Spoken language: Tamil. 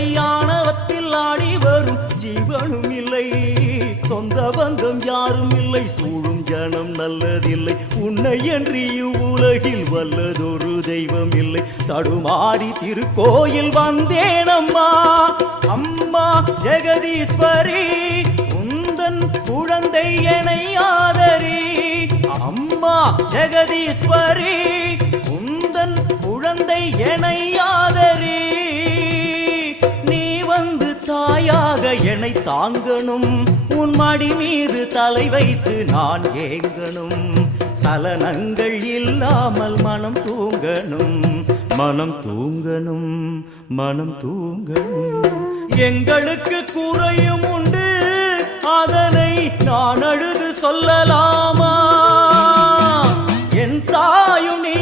இல்லை, ஆணவத்தில் ஆடி வரும் ஜீவனும் இல்லை. சொந்த பந்தம் யாரும் இல்லை, சூழும் ஜனம் நல்லதில்லை. உன்னை என்று இவ்வுலகில் வல்லதொரு தெய்வம் இல்லை. தடுமாறி திருக்கோயில் வந்தேன் அம்மா, அம்மா ஜெகதீஸ்வரி, உந்தன் குழந்தை என்னை ஆதரி. அம்மா ஜெகதீஸ்வரி, உந்தன் குழந்தை என்னை ஆதரி. நீ வந்து தாயாக என்னை தாங்கணும், உன் மடி மீது தலை வைத்து நான் ஏங்கணும். சலனங்கள் இல்லாமல் மனம் தூங்கணும், மனம் தூங்கணும், மனம் தூங்கணும். எங்களுக்கு குறையும் உண்டு, அதனை நான் அழுது சொல்லலாமா? என் தாயும் நீ